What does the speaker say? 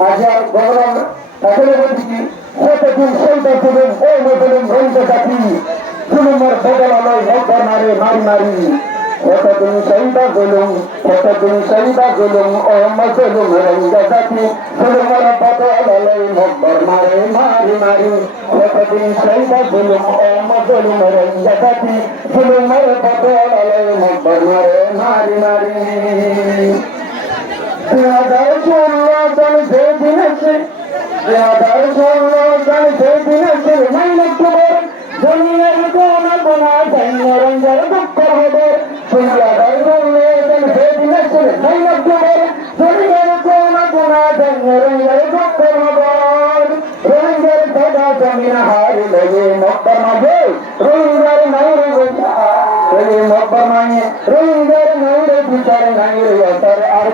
আজার গৌরব তাহলে বলছি কতদিন সৈতা ছিলেন ও মজলুম রইতে থাকি জুলুমের বদলালয় মকর মারে মারি মারি কতদিন সৈতা জুলুম ও মজলুম রইতে থাকি জুলুমের বদলালয় মকর মারে মারি মারি কতদিন সৈতা জুলুম ও মজলুম রইতে থাকি জুলুমের বদলালয় মকর মারে মারি মারি 2016 সাল যেদিন আছে 2016 সাল যেদিন আছে মাইনাস খবর জমিনের কোনা কোনা রঞ্জার দুঃখ হবে 2016 সাল যেদিন আছে মাইনাস খবর জমিনের কোনা কোনা রঞ্জার দুঃখ হবে রঞ্জার সদা জমিন হারি লগে মক্কা মাঝে রঞ্জার নাইরে মক্কা মাঝে রঞ্জার নাইরে বিচার নাইরে আর